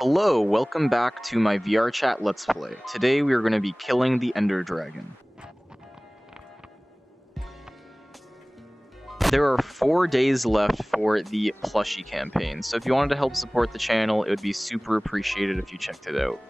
Hello, welcome back to my VR chat Let's Play. Today we are going to be killing the Ender Dragon. There are 4 days left for the PLUSHIE campaign, so if you wanted to help support the channel, it would be super appreciated if you checked it out.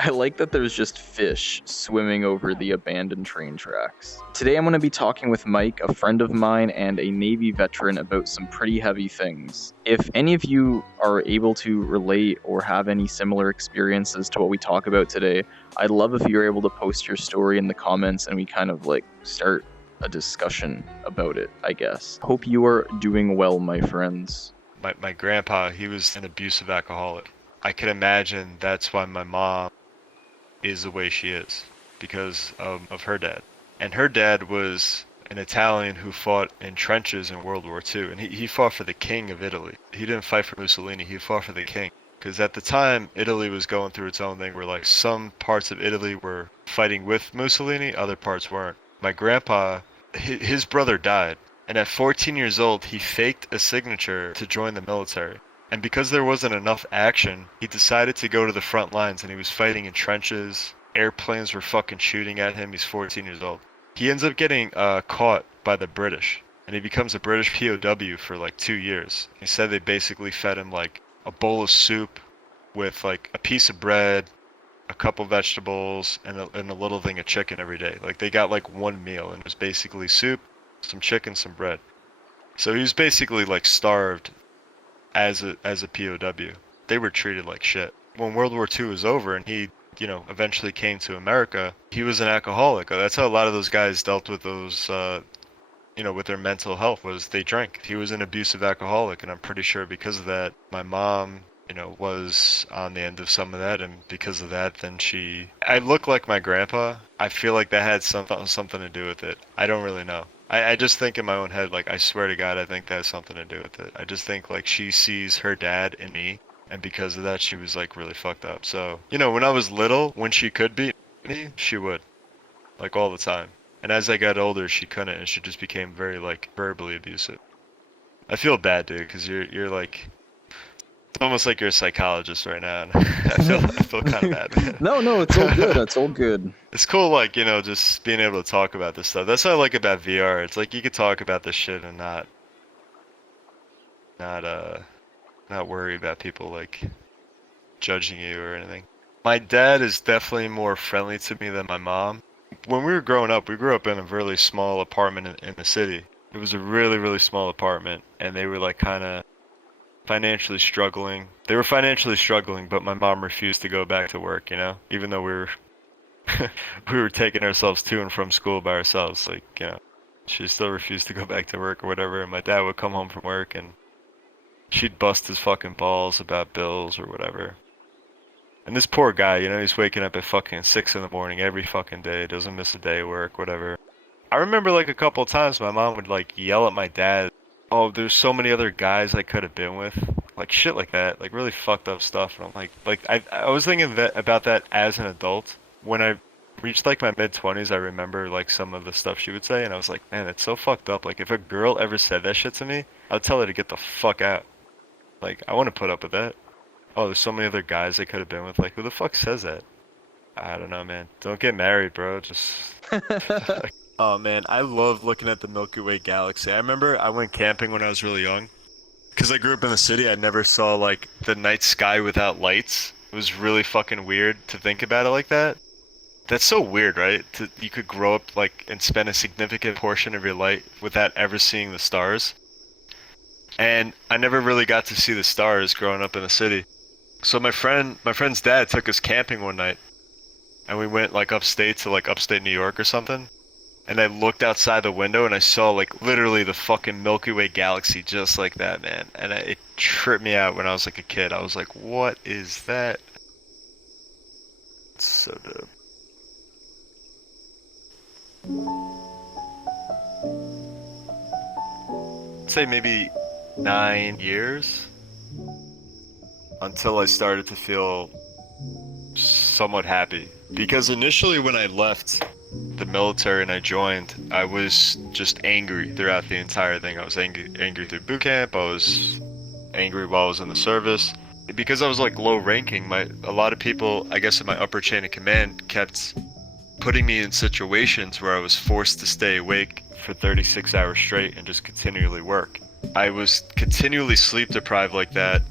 I like that there's just fish swimming over the abandoned train tracks. Today I'm going to be talking with Mike, a friend of mine and a Navy veteran, about some pretty heavy things. If any of you are able to relate or have any similar experiences to what we talk about today, I'd love if you're able to post your story in the comments and we kind of start a discussion about it, I guess. Hope you are doing well, my friends. My grandpa, he was an abusive alcoholic. I can imagine that's why my mom is the way she is, because of her dad. And her dad was an Italian who fought in trenches in World War II, and he fought for the king of Italy. He didn't fight for Mussolini, he fought for the king. Because at the time, Italy was going through its own thing where like some parts of Italy were fighting with Mussolini, other parts weren't. My grandpa, his brother died, and at 14 years old, he faked a signature to join the military. And because there wasn't enough action, he decided to go to the front lines, and he was fighting in trenches. Airplanes were fucking shooting at him. He's 14 years old. He ends up getting caught by the British, and he becomes a British POW for like 2 years. He said they basically fed him like a bowl of soup with like a piece of bread, a couple vegetables, and a little thing of chicken every day. Like they got like one meal, and it was basically soup, some chicken, some bread. So he was basically like starved as a POW. They were treated like shit. When World War II was over and he, eventually came to America, he was an alcoholic. That's how a lot of those guys dealt with those, with their mental health, was they drank. He was an abusive alcoholic, and I'm pretty sure because of that, my mom, was on the end of some of that, and because of that, then I look like my grandpa. I feel like that had something to do with it. I don't really know. I just think in my own head, like, I swear to God, I think that has something to do with it. I just think, like, she sees her dad in me, and because of that, she was, like, really fucked up. So, when I was little, when she could beat me, she would. Like, all the time. And as I got older, she couldn't, and she just became very, like, verbally abusive. I feel bad, dude, because you're, like... It's almost like you're a psychologist right now, and I feel kind of bad. No, it's all good. It's all good. It's cool, like, just being able to talk about this stuff. That's what I like about VR. It's like you could talk about this shit and not worry about people like judging you or anything. My dad is definitely more friendly to me than my mom. When we were growing up, we grew up in a really small apartment in the city. It was a really, really small apartment, and they were like kind of financially struggling. They were financially struggling, but my mom refused to go back to work, even though we were taking ourselves to and from school by ourselves. Like, she still refused to go back to work or whatever, and my dad would come home from work and she'd bust his fucking balls about bills or whatever. And this poor guy, he's waking up at fucking 6 in the morning every fucking day, doesn't miss a day of work, whatever. I remember like a couple of times my mom would like yell at my dad, "Oh, there's so many other guys I could have been with," like shit like that, like really fucked up stuff. And I'm like I was thinking about that as an adult. When I reached like my mid-20s, I remember like some of the stuff she would say, and I was like, man, it's so fucked up. Like if a girl ever said that shit to me, I'd tell her to get the fuck out. Like I want to put up with that. Oh, there's so many other guys I could have been with. Like who the fuck says that? I don't know, man. Don't get married, bro. Just Oh man, I love looking at the Milky Way galaxy. I remember I went camping when I was really young. Because I grew up in the city, I never saw like the night sky without lights. It was really fucking weird to think about it like that. That's so weird, right? You could grow up like and spend a significant portion of your life without ever seeing the stars. And I never really got to see the stars growing up in the city. So my friend's dad took us camping one night, and we went like upstate to like upstate New York or something. And I looked outside the window and I saw like literally the fucking Milky Way galaxy just like that, man. And it tripped me out when I was like a kid. I was like, what is that? It's so dope. I'd say maybe 9 years until I started to feel somewhat happy. Because initially when I left the military and I joined, I was just angry throughout the entire thing. I was angry through boot camp. I was angry while I was in the service. because I was like low ranking, a lot of people, I guess in my upper chain of command, kept putting me in situations where I was forced to stay awake for 36 hours straight and just continually work. I was continually sleep deprived like that,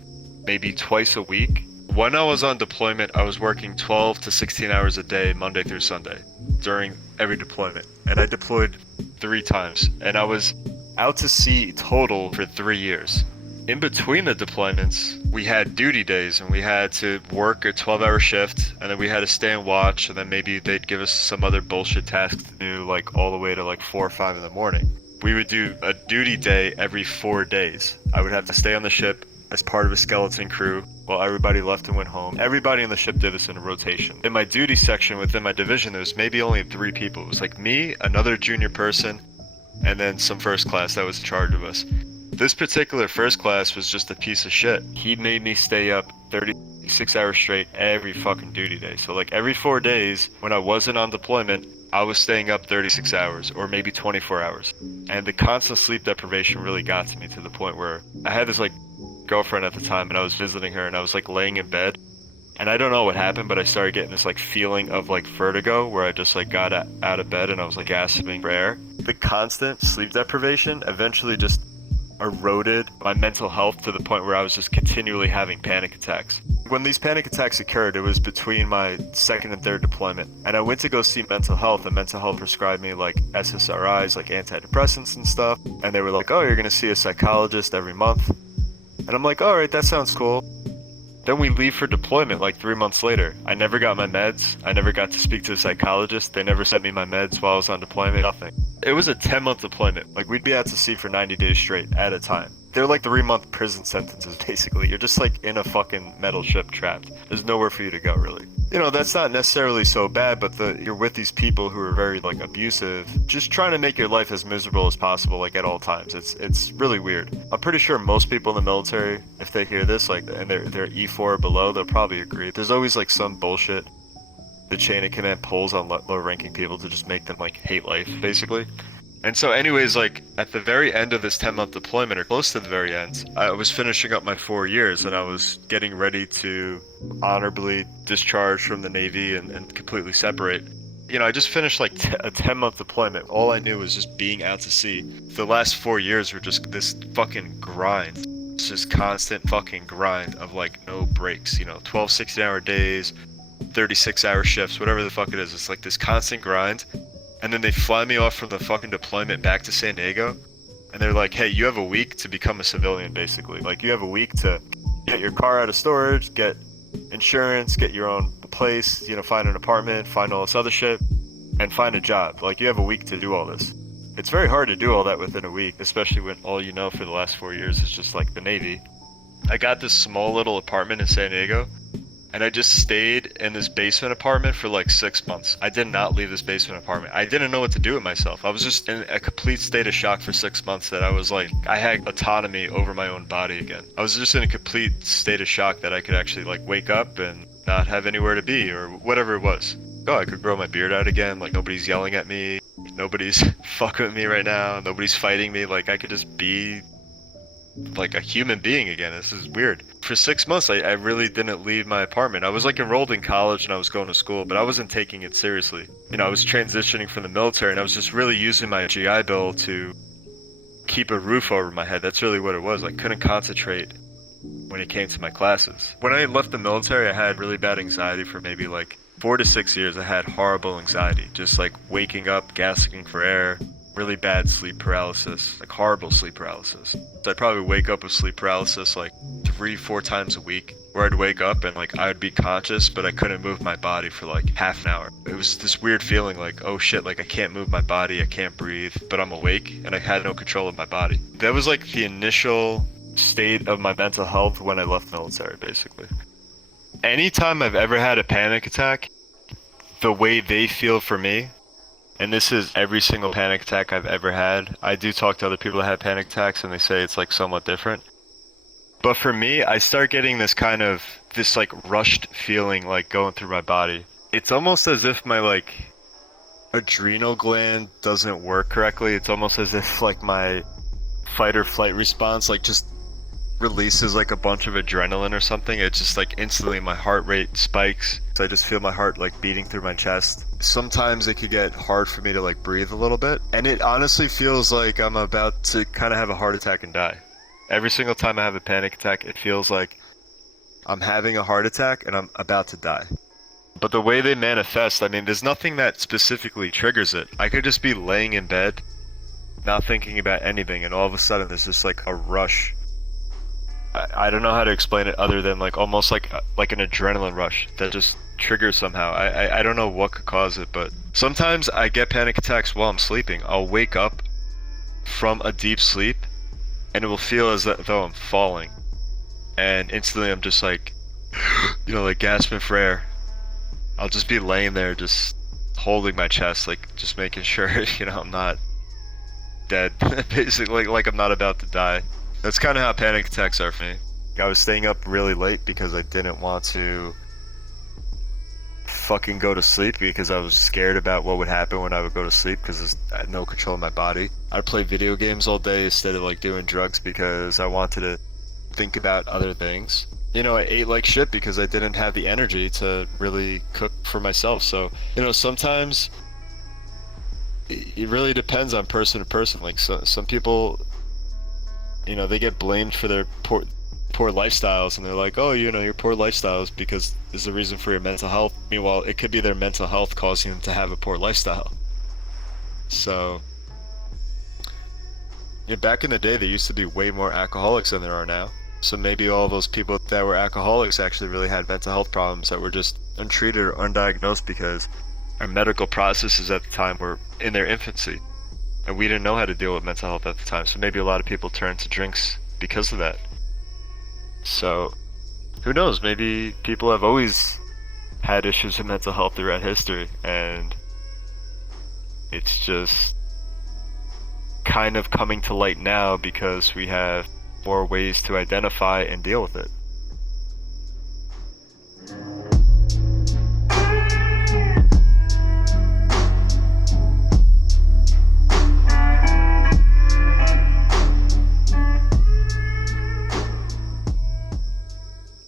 maybe twice a week. When I was on deployment, I was working 12 to 16 hours a day, Monday through Sunday, during every deployment. And I deployed 3 times, and I was out to sea total for 3 years. In between the deployments, we had duty days, and we had to work a 12-hour shift, and then we had to stay and watch, and then maybe they'd give us some other bullshit tasks to do, like all the way to like 4 or 5 in the morning. We would do a duty day every 4 days. I would have to stay on the ship as part of a skeleton crew while everybody left and went home. Everybody on the ship did this in a rotation. In my duty section within my division, there was maybe only 3 people. It was like me, another junior person, and then some first class that was in charge of us. This particular first class was just a piece of shit. He made me stay up 36 hours straight every fucking duty day. So like every 4 days when I wasn't on deployment, I was staying up 36 hours or maybe 24 hours. And the constant sleep deprivation really got to me, to the point where I had this like girlfriend at the time, and I was visiting her, and I was like laying in bed, and I don't know what happened, but I started getting this like feeling of like vertigo, where I just like got out of bed and I was like gasping for air. The constant sleep deprivation eventually just eroded my mental health to the point where I was just continually having panic attacks. When these panic attacks occurred, it was between my 2nd and 3rd deployment, and I went to go see mental health, and mental health prescribed me like SSRIs, like antidepressants and stuff, and they were like, oh, you're gonna see a psychologist every month. And I'm like, alright, that sounds cool. Then we leave for deployment like 3 months later. I never got my meds. I never got to speak to the psychologist. They never sent me my meds while I was on deployment. Nothing. It was a 10-month deployment. Like, we'd be out to sea for 90 days straight at a time. They're like 3-month prison sentences, basically. You're just like in a fucking metal ship trapped. There's nowhere for you to go, really. You know, that's not necessarily so bad, but you're with these people who are very like abusive, just trying to make your life as miserable as possible, like at all times. It's really weird. I'm pretty sure most people in the military, if they hear this, like, and they're E4 or below, they'll probably agree. There's always like some bullshit the chain of command pulls on low-ranking people to just make them like hate life, basically. And so anyways, like at the very end of this 10-month deployment, or close to the very end, I was finishing up my 4 years, and I was getting ready to honorably discharge from the Navy and completely separate. You know, I just finished like a 10-month deployment. All I knew was just being out to sea. The last 4 years were just this fucking grind. It's just constant fucking grind of like no breaks, you know, 12, 16-hour days, 36-hour shifts, whatever the fuck it is. It's like this constant grind. And then they fly me off from the fucking deployment back to San Diego, and they're like, hey, you have a week to become a civilian, basically. Like, you have a week to get your car out of storage, get insurance, get your own place, you know, find an apartment, find all this other shit, and find a job. Like, you have a week to do all this. It's very hard to do all that within a week, especially when all you know for the last 4 years is just like the Navy. I got this small little apartment in San Diego, and I just stayed in this basement apartment for like 6 months. I did not leave this basement apartment. I didn't know what to do with myself. I was just in a complete state of shock for 6 months, that I was like, I had autonomy over my own body again. I was just in a complete state of shock that I could actually like wake up and not have anywhere to be, or whatever it was. Oh, I could grow my beard out again. Like, nobody's yelling at me. Nobody's fucking with me right now. Nobody's fighting me. Like, I could just be like a human being again. This is weird. For 6 months, I really didn't leave my apartment. I was like enrolled in college and I was going to school, but I wasn't taking it seriously. You know, I was transitioning from the military, and I was just really using my GI Bill to keep a roof over my head. That's really what it was. I couldn't concentrate when it came to my classes. When I left the military, I had really bad anxiety for maybe like 4 to 6 years. I had horrible anxiety, just like waking up, gasping for air, really bad sleep paralysis, like horrible sleep paralysis. So I'd probably wake up with sleep paralysis like 3-4 times a week, where I'd wake up and like I would be conscious, but I couldn't move my body for like half an hour. It was this weird feeling like, oh shit, like I can't move my body, I can't breathe, but I'm awake, and I had no control of my body. That was like the initial state of my mental health when I left the military, basically. Anytime I've ever had a panic attack, the way they feel for me, and this is every single panic attack I've ever had. I do talk to other people that have panic attacks, and they say it's like somewhat different. But for me, I start getting this like rushed feeling like going through my body. It's almost as if my like adrenal gland doesn't work correctly. It's almost as if like my fight or flight response like just releases like a bunch of adrenaline or something, it's just like instantly my heart rate spikes. So I just feel my heart like beating through my chest. Sometimes it could get hard for me to like breathe a little bit, and it honestly feels like I'm about to kind of have a heart attack and die. Every single time I have a panic attack, it feels like I'm having a heart attack and I'm about to die. But the way they manifest, I mean, there's nothing that specifically triggers it. I could just be laying in bed, not thinking about anything, and all of a sudden there's just like a rush. I don't know how to explain it other than like almost like an adrenaline rush that just triggers somehow. I don't know what could cause it, but sometimes I get panic attacks while I'm sleeping. I'll wake up from a deep sleep and it will feel as though I'm falling, and instantly I'm just like, you know, like gasping for air. I'll just be laying there just holding my chest, like just making sure, you know, I'm not dead. Basically, like I'm not about to die. That's kind of how panic attacks are for me. I was staying up really late because I didn't want to fucking go to sleep because I was scared about what would happen when I would go to sleep because I had no control of my body. I'd play video games all day instead of like doing drugs because I wanted to think about other things. You know, I ate like shit because I didn't have the energy to really cook for myself. So, you know, sometimes it really depends on person to person. Like some people, you know, they get blamed for their poor lifestyles, and they're like, oh, you know, your poor lifestyles because is the reason for your mental health. Meanwhile, it could be their mental health causing them to have a poor lifestyle. So, yeah, back in the day, there used to be way more alcoholics than there are now. So maybe all those people that were alcoholics actually really had mental health problems that were just untreated or undiagnosed because our medical processes at the time were in their infancy. And we didn't know how to deal with mental health at the time, so maybe a lot of people turned to drinks because of that. So, who knows, maybe people have always had issues with mental health throughout history, and it's just kind of coming to light now because we have more ways to identify and deal with it.